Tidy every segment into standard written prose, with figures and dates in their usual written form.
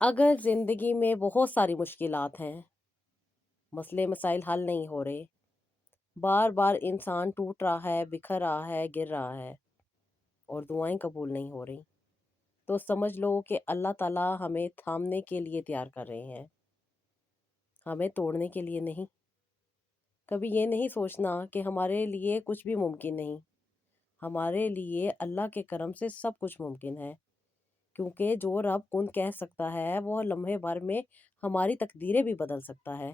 اگر زندگی میں بہت ساری مشکلات ہیں، مسئلے مسائل حل نہیں ہو رہے، بار بار انسان ٹوٹ رہا ہے، بکھر رہا ہے، گر رہا ہے اور دعائیں قبول نہیں ہو رہی، تو سمجھ لو کہ اللہ تعالیٰ ہمیں تھامنے کے لیے تیار کر رہے ہیں، ہمیں توڑنے کے لیے نہیں۔ کبھی یہ نہیں سوچنا کہ ہمارے لیے کچھ بھی ممکن نہیں، ہمارے لیے اللہ کے کرم سے سب کچھ ممکن ہے، کیونکہ جو رب کن کہہ سکتا ہے وہ لمحے بھر میں ہماری تقدیریں بھی بدل سکتا ہے۔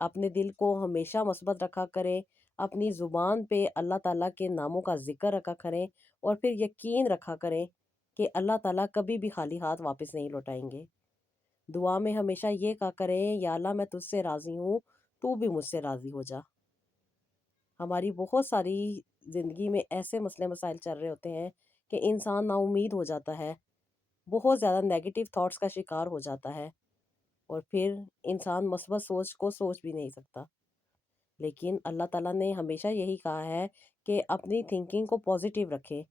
اپنے دل کو ہمیشہ مثبت رکھا کریں، اپنی زبان پہ اللہ تعالیٰ کے ناموں کا ذکر رکھا کریں اور پھر یقین رکھا کریں کہ اللہ تعالیٰ کبھی بھی خالی ہاتھ واپس نہیں لوٹائیں گے۔ دعا میں ہمیشہ یہ کہا کریں، یا اللہ میں تجھ سے راضی ہوں، تو بھی مجھ سے راضی ہو جا۔ ہماری بہت ساری زندگی میں ایسے مسئلے مسائل چل رہے ہوتے ہیں کہ انسان نا امید ہو جاتا ہے، بہت زیادہ نیگیٹو تھاٹس کا شکار ہو جاتا ہے اور پھر انسان مثبت سوچ کو سوچ بھی نہیں سکتا۔ لیکن اللہ تعالیٰ نے ہمیشہ یہی کہا ہے کہ اپنی تھنکنگ کو پازیٹیو رکھے۔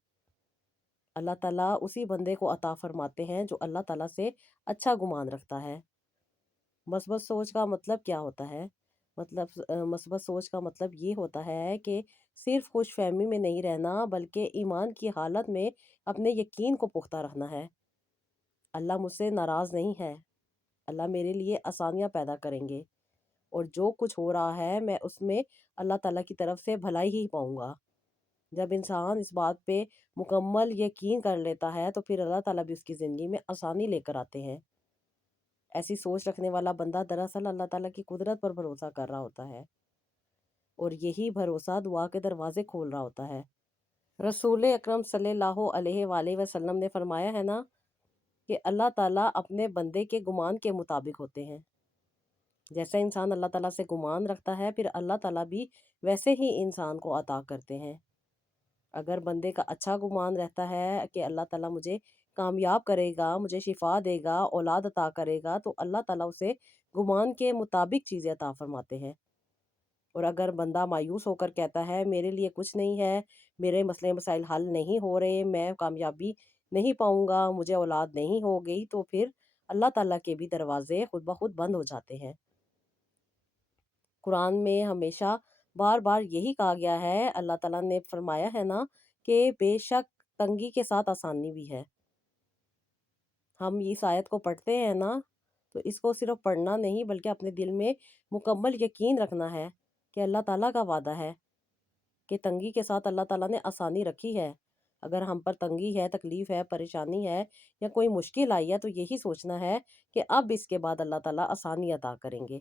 اللہ تعالیٰ اسی بندے کو عطا فرماتے ہیں جو اللہ تعالیٰ سے اچھا گمان رکھتا ہے۔ مثبت سوچ کا مطلب کیا ہوتا ہے؟ مثبت سوچ کا مطلب یہ ہوتا ہے کہ صرف خوش فہمی میں نہیں رہنا، بلکہ ایمان کی حالت میں اپنے یقین کو پختہ رکھنا ہے۔ اللہ مجھ سے ناراض نہیں ہے، اللہ میرے لیے آسانیاں پیدا کریں گے، اور جو کچھ ہو رہا ہے میں اس میں اللہ تعالیٰ کی طرف سے بھلائی ہی پاؤں گا۔ جب انسان اس بات پہ مکمل یقین کر لیتا ہے تو پھر اللہ تعالیٰ بھی اس کی زندگی میں آسانی لے کر آتے ہیں۔ ایسی سوچ رکھنے والا بندہ دراصل اللہ تعالیٰ کی قدرت پر بھروسہ کر رہا ہوتا ہے، اور یہی بھروسہ دعا کے دروازے کھول رہا ہوتا ہے۔ رسول اکرم صلی اللہ علیہ وآلہ وسلم نے فرمایا ہے نا کہ اللہ تعالیٰ اپنے بندے کے گمان کے مطابق ہوتے ہیں۔ جیسا انسان اللہ تعالیٰ سے گمان رکھتا ہے، پھر اللہ تعالیٰ بھی ویسے ہی انسان کو عطا کرتے ہیں۔ اگر بندے کا اچھا گمان رہتا ہے کہ اللہ تعالیٰ مجھے کامیاب کرے گا، مجھے شفا دے گا، اولاد عطا کرے گا، تو اللہ تعالیٰ اسے گمان کے مطابق چیزیں عطا فرماتے ہیں۔ اور اگر بندہ مایوس ہو کر کہتا ہے میرے لیے کچھ نہیں ہے، میرے مسئلے مسائل حل نہیں ہو رہے، میں کامیابی نہیں پاؤں گا، مجھے اولاد نہیں ہو گئی، تو پھر اللہ تعالیٰ کے بھی دروازے خود بخود بند ہو جاتے ہیں۔ قرآن میں ہمیشہ بار بار یہی کہا گیا ہے، اللہ تعالیٰ نے فرمایا ہے نا کہ بے شک تنگی کے ساتھ آسانی بھی ہے۔ ہم اس آیت کو پڑھتے ہیں نا تو اس کو صرف پڑھنا نہیں بلکہ اپنے دل میں مکمل یقین رکھنا ہے کہ اللہ تعالیٰ کا وعدہ ہے کہ تنگی کے ساتھ اللہ تعالیٰ نے آسانی رکھی ہے۔ اگر ہم پر تنگی ہے، تکلیف ہے، پریشانی ہے یا کوئی مشکل آئی ہے تو یہی سوچنا ہے کہ اب اس کے بعد اللہ تعالیٰ آسانی عطا کریں گے۔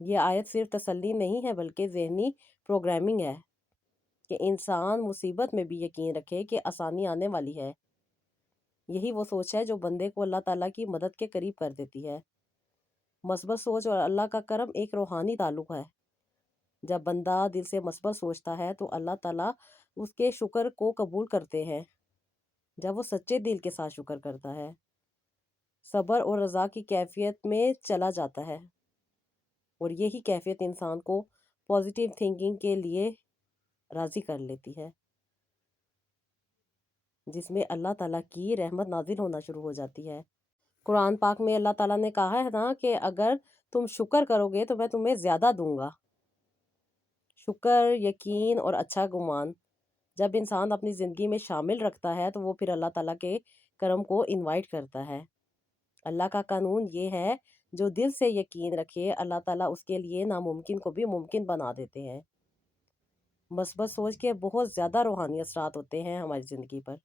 یہ آیت صرف تسلی نہیں ہے بلکہ ذہنی پروگرامنگ ہے کہ انسان مصیبت میں بھی یقین رکھے کہ آسانی آنے والی ہے۔ یہی وہ سوچ ہے جو بندے کو اللہ تعالیٰ کی مدد کے قریب کر دیتی ہے۔ مثبت سوچ اور اللہ کا کرم ایک روحانی تعلق ہے۔ جب بندہ دل سے مثبت سوچتا ہے تو اللہ تعالیٰ اس کے شکر کو قبول کرتے ہیں۔ جب وہ سچے دل کے ساتھ شکر کرتا ہے، صبر اور رضا کی کیفیت میں چلا جاتا ہے، اور یہی کیفیت انسان کو پازیٹیو تھنکنگ کے لیے راضی کر لیتی ہے، جس میں اللہ تعالیٰ کی رحمت نازل ہونا شروع ہو جاتی ہے۔ قرآن پاک میں اللہ تعالیٰ نے کہا ہے نا کہ اگر تم شکر کرو گے تو میں تمہیں زیادہ دوں گا۔ شکر، یقین اور اچھا گمان جب انسان اپنی زندگی میں شامل رکھتا ہے تو وہ پھر اللہ تعالیٰ کے کرم کو انوائٹ کرتا ہے۔ اللہ کا قانون یہ ہے، جو دل سے یقین رکھے اللہ تعالیٰ اس کے لیے ناممکن کو بھی ممکن بنا دیتے ہیں۔ مثبت سوچ کے بہت زیادہ روحانی اثرات ہوتے ہیں ہماری زندگی پر۔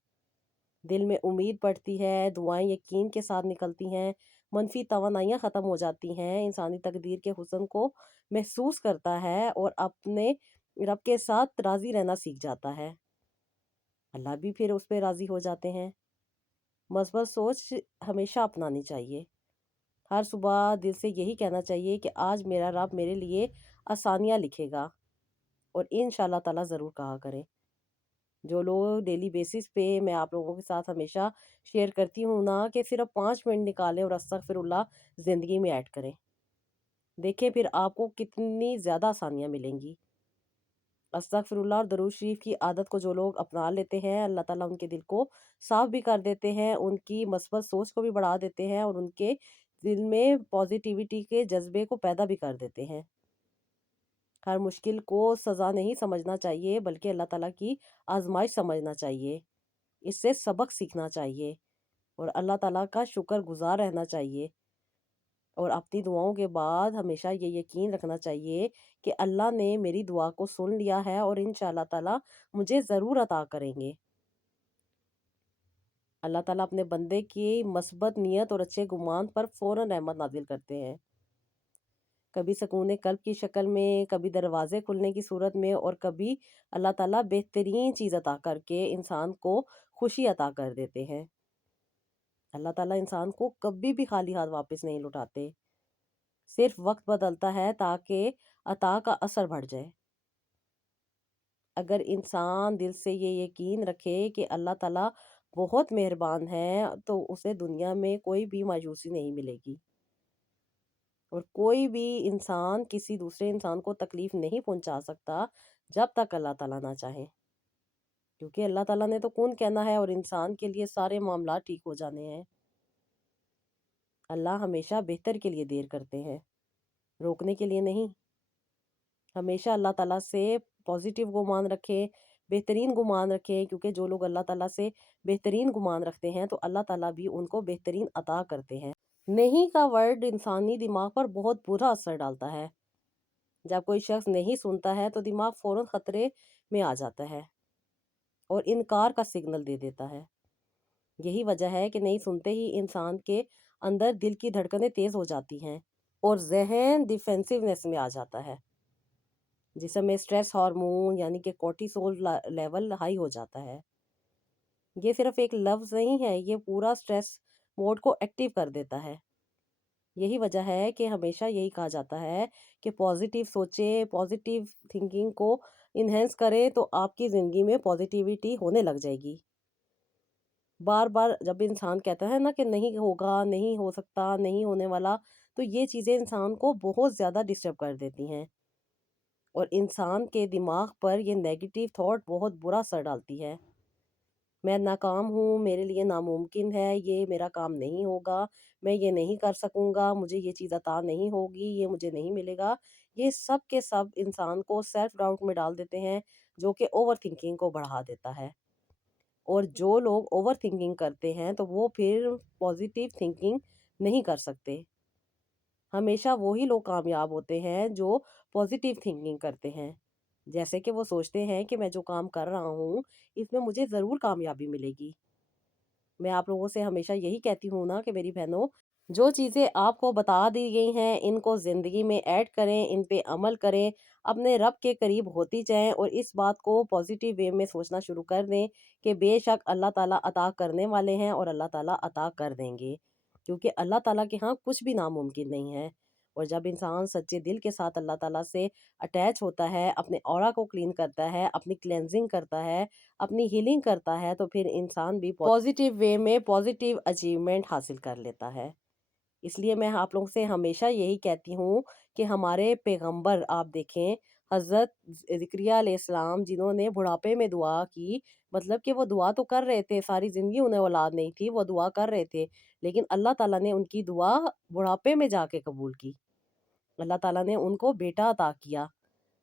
دل میں امید بڑھتی ہے، دعائیں یقین کے ساتھ نکلتی ہیں، منفی توانائیاں ختم ہو جاتی ہیں، انسانی تقدیر کے حسن کو محسوس کرتا ہے اور اپنے رب کے ساتھ راضی رہنا سیکھ جاتا ہے۔ اللہ بھی پھر اس پہ راضی ہو جاتے ہیں۔ مثبت سوچ ہمیشہ اپنانی چاہیے۔ ہر صبح دل سے یہی کہنا چاہیے کہ آج میرا رب میرے لیے آسانیاں لکھے گا، اور انشاءاللہ تعالیٰ ضرور کہا کریں۔ جو لوگ ڈیلی بیسس پہ میں آپ لوگوں کے ساتھ ہمیشہ شیئر کرتی ہوں نا کہ صرف 5 منٹ نکالیں اور استغفر اللہ زندگی میں ایڈ کریں، دیکھیں پھر آپ کو کتنی زیادہ آسانیاں ملیں گی۔ अस्तगफिरुल्लाह और दरूद शरीफ की आदत को जो लोग अपना लेते हैं, अल्लाह ताला उनके दिल को साफ भी कर देते हैं, उनकी मस्बत सोच को भी बढ़ा देते हैं और उनके दिल में पॉजिटिविटी के जज्बे को पैदा भी कर देते हैं। हर मुश्किल को सज़ा नहीं समझना चाहिए, बल्कि अल्लाह ताला की आज़माइश समझना चाहिए। इससे सबक सीखना चाहिए और अल्लाह ताला का शुक्रगुज़ार रहना चाहिए। और अपनी दुआओं के बाद हमेशा ये यकीन रखना चाहिए कि अल्लाह ने मेरी दुआ को सुन लिया है और इंशाअल्लाह ताला मुझे ज़रूर अता करेंगे। अल्लाह ताला अपने बंदे की मस्बत नियत और अच्छे गुमान पर फ़ौरन रहमत नाज़िल करते हैं। कभी सकून क़ल्ब की शक्ल में, कभी दरवाज़े खुलने की सूरत में और कभी अल्लाह ताला बेहतरीन चीज़ अता करके इंसान को खुशी अता कर देते हैं। अल्लाह ताला इंसान को कभी भी खाली हाथ वापस नहीं लौटाते। सिर्फ़ वक़्त बदलता है ताकि अता का असर बढ़ जाए। अगर इंसान दिल से ये यकीन रखे कि अल्लाह ताला बहुत मेहरबान है, तो उसे दुनिया में कोई भी मायूसी नहीं मिलेगी और कोई भी इंसान किसी दूसरे इंसान को तकलीफ़ नहीं पहुंचा सकता जब तक अल्लाह ताला ना चाहे। क्योंकि अल्लाह ताला ने तो कौन कहना है और इंसान के लिए सारे मामला ठीक हो जाने हैं। अल्लाह हमेशा बेहतर के लिए देर करते हैं, रोकने के लिए नहीं। हमेशा अल्लाह ताला से पॉजिटिव गुमान रखें, बेहतरीन गुमान रखें, क्योंकि जो लोग अल्लाह ताला से बेहतरीन गुमान रखते हैं तो अल्लाह ताला भी उनको बेहतरीन अता करते हैं। नहीं का वर्ड इंसानी दिमाग पर बहुत बुरा असर डालता है। जब कोई शख्स नहीं सुनता है तो दिमाग फ़ौरन ख़तरे में आ जाता है और इनकार का सिग्नल दे देता है। यही वजह है कि नहीं सुनते ही इंसान के अंदर दिल की धड़कनें तेज़ हो जाती हैं और ज़हन डिफेंसिवनेस में आ जाता है। जिसमें स्ट्रेस हार्मोन यानी कि कोर्टिसोल लेवल हाई हो जाता है। ये सिर्फ एक लफ्ज़ नहीं है, ये पूरा स्ट्रेस मोड को एक्टिव कर देता है। यही वजह है कि हमेशा यही कहा जाता है कि पॉजिटिव सोचें, पॉजिटिव थिंकिंग को इन्हेंस करें तो आपकी ज़िंदगी में पॉजिटिविटी होने लग जाएगी। बार बार जब इंसान कहता है ना कि नहीं होगा, नहीं हो सकता, नहीं होने वाला, तो ये चीज़ें इंसान को बहुत ज़्यादा डिस्टर्ब कर देती हैं और इंसान के दिमाग पर ये नेगेटिव थॉट बहुत बुरा असर डालती है। मैं नाकाम हूँ, मेरे लिए नामुमकिन है, ये मेरा काम नहीं होगा, मैं ये नहीं कर सकूँगा, मुझे ये चीज़ अता नहीं होगी, ये मुझे नहीं मिलेगा। ये सब के सब इंसान को सेल्फ डाउट में डाल देते हैं, जो कि ओवरथिंकिंग को बढ़ा देता है। और जो लोग ओवरथिंकिंग करते हैं, तो वो फिर पॉजिटिव थिंकिंग नहीं कर सकते। हमेशा वही लोग कामयाब होते हैं जो पॉजिटिव थिंकिंग करते हैं। जैसे कि वो सोचते हैं कि मैं जो काम कर रहा हूँ, इसमें मुझे ज़रूर कामयाबी मिलेगी। मैं आप लोगों से हमेशा यही कहती हूँ ना कि मेरी बहनों, जो चीज़ें आपको बता दी गई हैं, इनको ज़िंदगी में ऐड करें, इन पे अमल करें, अपने रब के करीब होती जाएँ और इस बात को पॉजिटिव वे में सोचना शुरू कर दें कि बेशक अल्लाह ताला अता करने वाले हैं और अल्लाह ताला अता कर देंगे। क्योंकि अल्लाह ताला के यहाँ कुछ भी नामुमकिन नहीं है। और जब इंसान सच्चे दिल के साथ अल्लाह ताला से अटैच होता है, अपने ऑरा को क्लीन करता है, अपनी क्लेंजिंग करता है, अपनी हीलिंग करता है, तो फिर इंसान भी पॉजिटिव वे में पॉजिटिव अचीवमेंट हासिल कर लेता है। इसलिए मैं आप लोगों से हमेशा यही कहती हूँ कि हमारे पैगंबर आप देखें, हज़रत ज़िकरिया अलैहिस्सलाम जिन्होंने बुढ़ापे में दुआ की, मतलब कि वो दुआ तो कर रहे थे, सारी ज़िंदगी उन्हें औलाद नहीं थी, वो दुआ कर रहे थे, लेकिन अल्लाह ताला ने उनकी दुआ बुढ़ापे में जाके कबूल की। अल्लाह ताला ने उनको बेटा अता किया।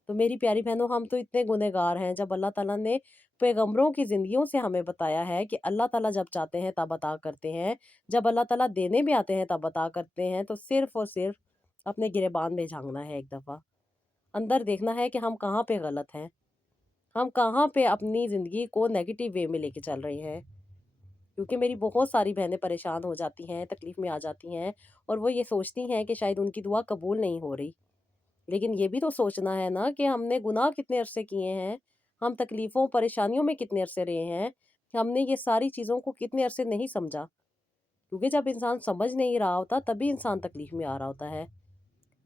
तो मेरी प्यारी बहनों, हम तो इतने गुनहगार हैं, जब अल्लाह ताला ने पैगंबरों की ज़िंदगियों से हमें बताया है कि अल्लाह ताला जब चाहते हैं तब अता करते हैं, जब अल्लाह ताला देने भी आते हैं तब अता करते हैं, तो सिर्फ़ और सिर्फ़ अपने गिरेबान में झाँकना है एक दफ़ा। अंदर देखना है कि हम कहाँ पे गलत हैं, हम कहाँ पे अपनी ज़िंदगी को नेगेटिव वे में लेके चल रहे हैं। क्योंकि मेरी बहुत सारी बहनें परेशान हो जाती हैं, तकलीफ़ में आ जाती हैं और वो ये सोचती हैं कि शायद उनकी दुआ कबूल नहीं हो रही। लेकिन ये भी तो सोचना है ना कि हमने गुनाह कितने अरसे किए हैं, हम तकलीफ़ों, परेशानियों में कितने अरसे रहे हैं, हमने ये सारी चीज़ों को कितने अरसे नहीं समझा। क्योंकि जब इंसान समझ नहीं रहा होता, तभी इंसान तकलीफ़ में आ रहा होता है।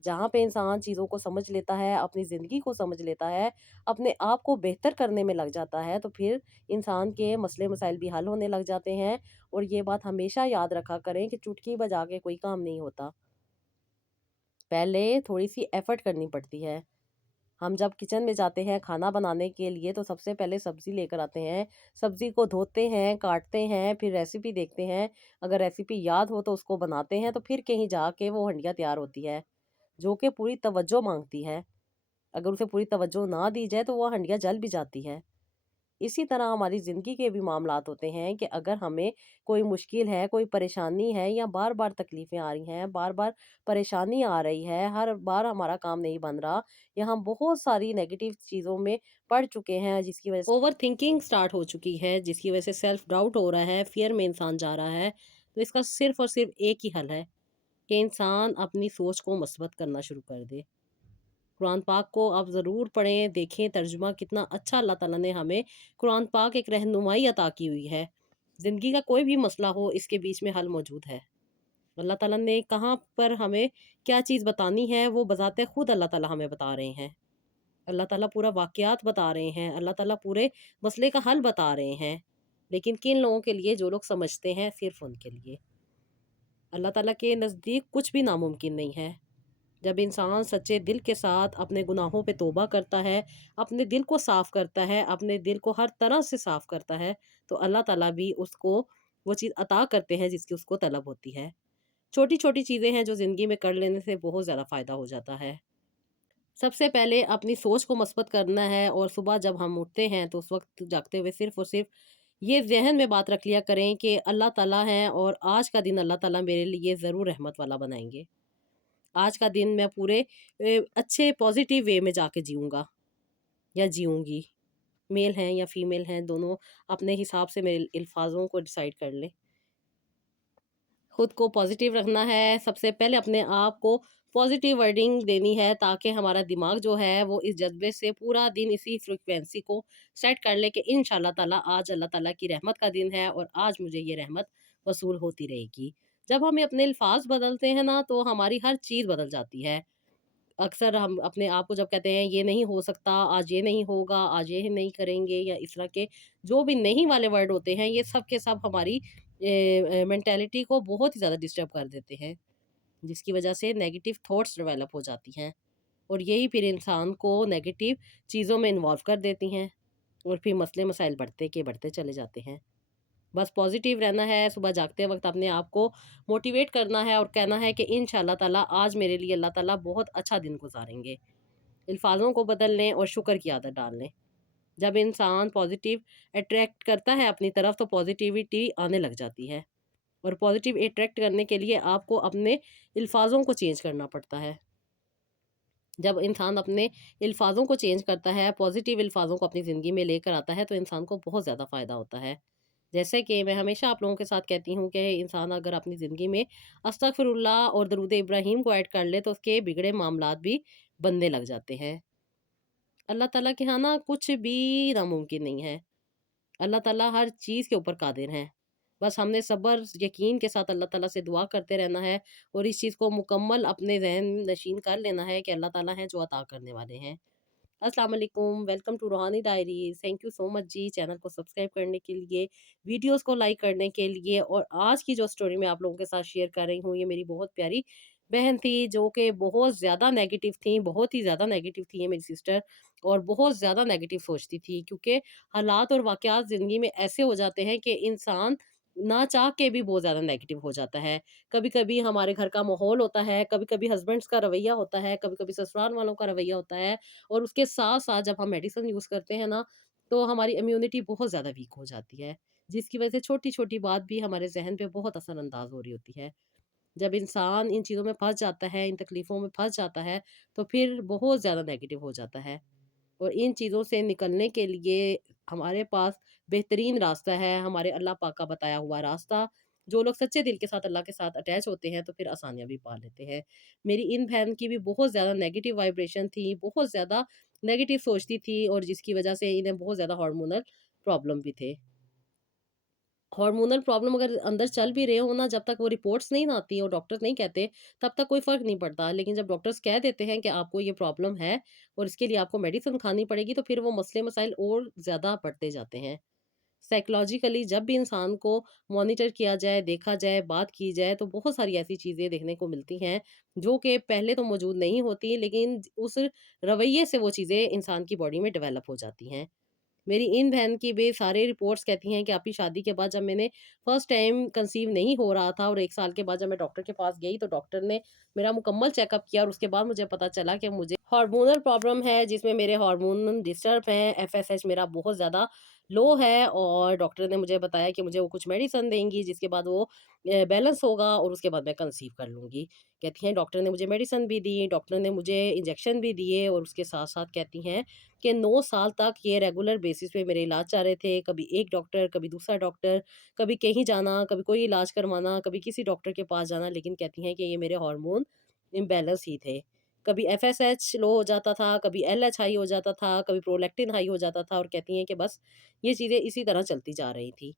जहाँ पे इंसान चीज़ों को समझ लेता है, अपनी ज़िंदगी को समझ लेता है, अपने आप को बेहतर करने में लग जाता है, तो फिर इंसान के मसले-मसाइल भी हल होने लग जाते हैं। और ये बात हमेशा याद रखा करें कि चुटकी बजा के कोई काम नहीं होता। पहले थोड़ी-सी एफ़र्ट करनी पड़ती है। ہم جب کچن میں جاتے ہیں کھانا بنانے کے لیے تو سب سے پہلے سبزی لے کر آتے ہیں، سبزی کو دھوتے ہیں، کاٹتے ہیں، پھر ریسیپی دیکھتے ہیں، اگر ریسیپی یاد ہو تو اس کو بناتے ہیں، تو پھر کہیں جا کے وہ ہنڈیا تیار ہوتی ہے جو کہ پوری توجہ مانگتی ہے۔ اگر اسے پوری توجہ نہ دی جائے تو وہ ہنڈیا جل بھی جاتی ہے۔ اسی طرح ہماری زندگی کے بھی معاملات ہوتے ہیں کہ اگر ہمیں کوئی مشکل ہے، کوئی پریشانی ہے، یا بار بار تکلیفیں آ رہی ہیں، بار بار پریشانی آ رہی ہے، ہر بار ہمارا کام نہیں بن رہا، یا ہم بہت ساری نیگیٹو چیزوں میں پڑ چکے ہیں جس کی وجہ سے اوور تھنکنگ سٹارٹ ہو چکی ہے، جس کی وجہ سے سیلف ڈاؤٹ ہو رہا ہے، فیئر میں انسان جا رہا ہے، تو اس کا صرف اور صرف ایک ہی حل ہے کہ انسان اپنی سوچ کو مثبت کرنا شروع کر دے۔ قرآن پاک کو آپ ضرور پڑھیں، دیکھیں ترجمہ کتنا اچھا اللہ تعالیٰ نے ہمیں قرآن پاک ایک رہنمائی عطا کی ہوئی ہے۔ زندگی کا کوئی بھی مسئلہ ہو اس کے بیچ میں حل موجود ہے۔ اللہ تعالیٰ نے کہاں پر ہمیں کیا چیز بتانی ہے وہ بذات خود اللہ تعالیٰ ہمیں بتا رہے ہیں۔ اللہ تعالیٰ پورا واقعات بتا رہے ہیں، اللہ تعالیٰ پورے مسئلے کا حل بتا رہے ہیں، لیکن کن لوگوں کے لیے؟ جو لوگ سمجھتے ہیں صرف ان کے لیے۔ اللہ تعالیٰ کے نزدیک کچھ بھی ناممکن نہیں ہے۔ جب انسان سچے دل کے ساتھ اپنے گناہوں پہ توبہ کرتا ہے، اپنے دل کو صاف کرتا ہے، اپنے دل کو ہر طرح سے صاف کرتا ہے، تو اللہ تعالیٰ بھی اس کو وہ چیز عطا کرتے ہیں جس کی اس کو طلب ہوتی ہے۔ چھوٹی چھوٹی چیزیں ہیں جو زندگی میں کر لینے سے بہت زیادہ فائدہ ہو جاتا ہے۔ سب سے پہلے اپنی سوچ کو مثبت کرنا ہے، اور صبح جب ہم اٹھتے ہیں تو اس وقت جاگتے ہوئے صرف اور صرف یہ ذہن میں بات رکھ لیا کریں کہ اللہ تعالیٰ ہیں، اور آج کا دن اللہ تعالیٰ میرے لیے ضرور رحمت والا بنائیں گے۔ آج کا دن میں پورے اچھے پازیٹیو وے میں جا کے جیوں گا یا جیوں گی۔ میل ہیں یا فیمیل ہیں، دونوں اپنے حساب سے میرے الفاظوں کو ڈیسائیڈ کر لیں۔ خود کو پازیٹیو رکھنا ہے، سب سے پہلے اپنے آپ کو پازیٹیو ورڈنگ دینی ہے تاکہ ہمارا دماغ جو ہے وہ اس جذبے سے پورا دن اسی فریکوینسی کو سیٹ کر لے کہ انشاءاللہ تعالیٰ آج اللہ تعالیٰ کی رحمت کا دن ہے، اور آج مجھے یہ رحمت وصول ہوتی رہے گی۔ جب ہم اپنے الفاظ بدلتے ہیں نا تو ہماری ہر چیز بدل جاتی ہے۔ اکثر ہم اپنے آپ کو جب کہتے ہیں یہ نہیں ہو سکتا، آج یہ نہیں ہوگا، آج یہ نہیں کریں گے، یا اس طرح کے جو بھی نہیں والے ورڈ ہوتے ہیں، یہ سب کے سب ہماری مینٹیلٹی کو بہت ہی زیادہ ڈسٹرب کر دیتے ہیں، جس کی وجہ سے نیگیٹو تھاٹس ڈیولپ ہو جاتی ہیں، اور یہی پھر انسان کو نیگیٹو چیزوں میں انوالو کر دیتی ہیں، اور پھر مسئلے مسائل بڑھتے کے بڑھتے چلے جاتے ہیں۔ بس پازیٹیو رہنا ہے، صبح جاگتے وقت اپنے آپ کو موٹیویٹ کرنا ہے اور کہنا ہے کہ انشاءاللہ تعالیٰ آج میرے لیے اللہ تعالیٰ بہت اچھا دن گزاریں گے۔ الفاظوں کو بدل لیں اور شکر کی عادت ڈال لیں۔ جب انسان پازیٹیو اٹریکٹ کرتا ہے اپنی طرف تو پازیٹیوٹی آنے لگ جاتی ہے، اور پازیٹیو اٹریکٹ کرنے کے لیے آپ کو اپنے الفاظوں کو چینج کرنا پڑتا ہے۔ جب انسان اپنے الفاظوں کو چینج کرتا ہے، پازیٹیو الفاظوں کو اپنی زندگی میں لے کر آتا ہے، تو انسان کو بہت زیادہ فائدہ ہوتا ہے۔ جیسے کہ میں ہمیشہ آپ لوگوں کے ساتھ کہتی ہوں کہ انسان اگر اپنی زندگی میں استغفر اللہ اور درود ابراہیم کو ایڈ کر لے تو اس کے بگڑے معاملات بھی بننے لگ جاتے ہیں۔ اللہ تعالیٰ کے ہاں نا کچھ بھی ناممکن نہیں ہے۔ اللہ تعالیٰ ہر چیز کے اوپر قادر ہیں، بس ہم نے صبر یقین کے ساتھ اللہ تعالیٰ سے دعا کرتے رہنا ہے، اور اس چیز کو مکمل اپنے ذہن نشین کر لینا ہے کہ اللہ تعالیٰ ہیں جو عطا کرنے والے ہیں۔ السلام علیکم، welcome to Ruhani Diaries. Thank you so much جی چینل کو سبسکرائب کرنے کے لیے، ویڈیوز کو لائک کرنے کے لیے، اور آج کی جو سٹوری میں آپ لوگوں کے ساتھ شیئر کر رہی ہوں، یہ میری بہت پیاری بہن تھی جو کہ بہت زیادہ نیگیٹو تھیں، بہت ہی زیادہ نیگیٹو تھی یہ میری سسٹر، اور بہت زیادہ نیگیٹو سوچتی تھی، کیونکہ حالات اور واقعات زندگی میں ایسے ہو جاتے ہیں کہ انسان نہ چاہ کے بھی بہت زیادہ نیگیٹو ہو جاتا ہے۔ کبھی کبھی ہمارے گھر کا ماحول ہوتا ہے، کبھی کبھی ہسبینڈس کا رویہ ہوتا ہے، کبھی کبھی سسرال والوں کا رویہ ہوتا ہے، اور اس کے ساتھ ساتھ جب ہم میڈیسن یوز کرتے ہیں نا تو ہماری امیونٹی بہت زیادہ ویک ہو جاتی ہے، جس کی وجہ سے چھوٹی چھوٹی بات بھی ہمارے ذہن پہ بہت اثر انداز ہو رہی ہوتی ہے۔ جب انسان ان چیزوں میں پھنس جاتا ہے، ان تکلیفوں میں پھنس جاتا ہے، تو پھر بہت زیادہ نیگیٹو ہو جاتا ہے، اور ان چیزوں سے نکلنے کے لیے ہمارے پاس بہترین راستہ ہے، ہمارے اللہ پاک کا بتایا ہوا راستہ۔ جو لوگ سچے دل کے ساتھ اللہ کے ساتھ اٹیچ ہوتے ہیں تو پھر آسانیاں بھی پا لیتے ہیں۔ میری ان بہن کی بھی بہت زیادہ نیگیٹو وائبریشن تھی، بہت زیادہ نیگیٹو سوچتی تھی، اور جس کی وجہ سے انہیں بہت زیادہ ہارمونل پرابلم بھی تھے۔ ہارمونل پرابلم اگر اندر چل بھی رہے ہو نا، جب تک وہ رپورٹس نہیں آتی اور ڈاکٹرز نہیں کہتے تب تک کوئی فرق نہیں پڑتا، لیکن جب ڈاکٹرز کہہ دیتے ہیں کہ آپ کو یہ پرابلم ہے اور اس کے لیے آپ کو میڈیسن کھانی پڑے گی، تو پھر وہ مسئلے مسائل اور زیادہ بڑھتے جاتے ہیں۔ साइकोलॉजिकली जब भी इंसान को मॉनिटर किया जाए, देखा जाए, बात की जाए, तो बहुत सारी ऐसी चीज़ें देखने को मिलती हैं, जो कि पहले तो मौजूद नहीं होती, लेकिन उस रवैये से वो चीज़ें इंसान की बॉडी में डेवलप हो जाती हैं। मेरी इन बहन की भी सारे रिपोर्ट्स कहती हैं कि आपकी शादी के बाद जब मैंने फर्स्ट टाइम कंसीव नहीं हो रहा था और 1 साल के बाद जब मैं डॉक्टर के पास गई, तो डॉक्टर ने मेरा मुकम्मल चेकअप किया और उसके बाद मुझे पता चला कि मुझे हार्मोनल प्रॉब्लम है, जिसमें मेरे हार्मोन डिस्टर्ब हैं, एफएसएच मेरा बहुत ज़्यादा लो है, और डॉक्टर ने मुझे बताया कि मुझे वो कुछ मेडिसिन देंगी जिसके बाद वो बैलेंस होगा और उसके बाद मैं कंसीव कर लूँगी। कहती हैं डॉक्टर ने मुझे मेडिसिन भी दी, डॉक्टर ने मुझे इंजेक्शन भी दिए, और उसके साथ-साथ कहती हैं कि 9 साल तक ये रेगुलर बेसिस पे मेरे इलाज चल रहे थे। कभी एक डॉक्टर, कभी दूसरा डॉक्टर, कभी कहीं जाना, कभी कोई इलाज करवाना, कभी किसी डॉक्टर के पास जाना, लेकिन कहती हैं कि ये मेरे हार्मोन इम्बैलेंस ही थे। कभी एफएसएच लो हो जाता था, कभी एलएच हाई हो जाता था, कभी प्रोलैक्टिन हाई हो जाता था, और कहती हैं कि बस ये चीज़ें इसी तरह चलती जा रही थी।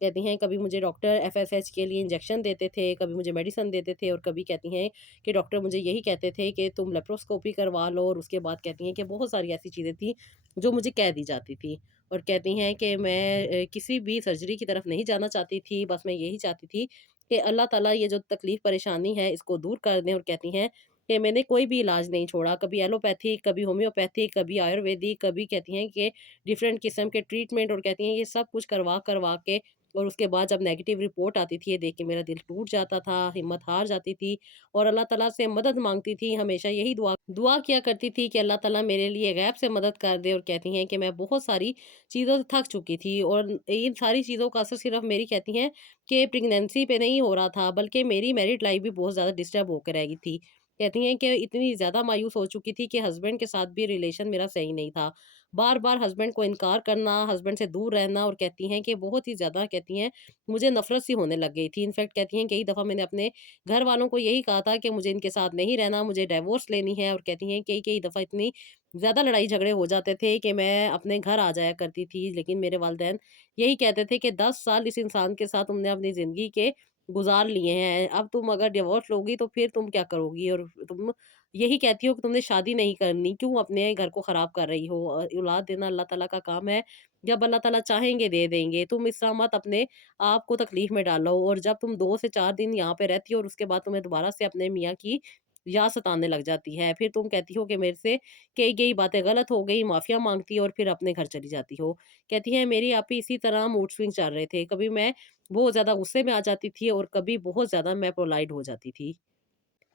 कहती हैं कभी मुझे डॉक्टर एफएसएच के लिए इंजेक्शन देते थे, कभी मुझे मेडिसिन देते थे, और कभी कहती हैं कि डॉक्टर मुझे यही कहते थे कि तुम लेप्रोस्कोपी करवा लो, और उसके बाद कहती हैं कि बहुत सारी ऐसी चीज़ें थी जो मुझे कह दी जाती थी, और कहती हैं कि मैं किसी भी सर्जरी की तरफ नहीं जाना चाहती थी, बस मैं यही चाहती थी कि अल्लाह ताला ये जो तकलीफ़ परेशानी है इसको दूर कर दें, और कहती हैं कि मैंने कोई भी इलाज नहीं छोड़ा, कभी एलोपैथिक, कभी होम्योपैथिक, कभी आयुर्वेदिक, कभी कहती हैं कि डिफरेंट किस्म के ट्रीटमेंट, और कहती हैं ये सब कुछ करवा करवा के, और उसके बाद जब नेगेटिव रिपोर्ट आती थी, ये देख के मेरा दिल टूट जाता था, हिम्मत हार जाती थी, और अल्लाह ताला से मदद माँगती थी, हमेशा यही दुआ दुआ किया करती थी कि अल्लाह ताला मेरे लिए गैब से मदद कर दे, और कहती हैं कि मैं बहुत सारी चीज़ों से थक चुकी थी, और इन सारी चीज़ों का असर सिर्फ़ मेरी कहती हैं कि प्रेगनेंसी पे नहीं हो रहा था, बल्कि मेरी मैरिड लाइफ़ भी बहुत ज़्यादा डिस्टर्ब होकर रह गई थी। कहती हैं कि इतनी ज़्यादा मायूस हो चुकी थी कि हस्बैंड के साथ भी रिलेशन मेरा सही नहीं था। बार-बार हस्बैंड को इनकार करना, हस्बैंड से दूर रहना, और कहती हैं कि बहुत ही ज़्यादा कहती हैं मुझे नफ़रत सी होने लग गई थी। इनफैक्ट कहती हैं कई दफ़ा मैंने अपने घर वालों को यही कहा था कि मुझे इनके साथ नहीं रहना, मुझे डिवोर्स लेनी है, और कहती हैं कई-कई दफ़ा इतनी ज़्यादा लड़ाई झगड़े हो जाते थे कि मैं अपने घर आ जाया करती थी। लेकिन मेरे वालिदैन यही कहते थे कि 10 साल इस इंसान के साथ तुमने अपनी ज़िंदगी के गुज़ार लिए हैं, अब तुम अगर डिवोर्स लोगी तो फिर तुम क्या करोगी? और तुम यही कहती हो कि तुमने शादी नहीं करनी, क्यों अपने घर को ख़राब कर रही हो? औलाद देना अल्लाह ताला का काम है, जब अल्लाह ताला चाहेंगे दे देंगे। तुम इस तरह मत अपने आप को तकलीफ़ में डालो, और जब तुम 2 से 4 दिन यहाँ पे रहती हो और उसके बाद तुम्हें दोबारा से अपने मियाँ की याद सताने लग जाती है। फिर तुम कहती हो कि मेरे से कई-कई बातें गलत हो गई, माफ़िया माँगती हो, और फिर अपने घर चली जाती हो। कहती हैं मेरी आप ही इसी तरह मूड स्विंग चल रहे थे। कभी मैं बहुत ज़्यादा गुस्से में आ जाती थी, और कभी बहुत ज़्यादा मैं पोलाइट हो जाती थी।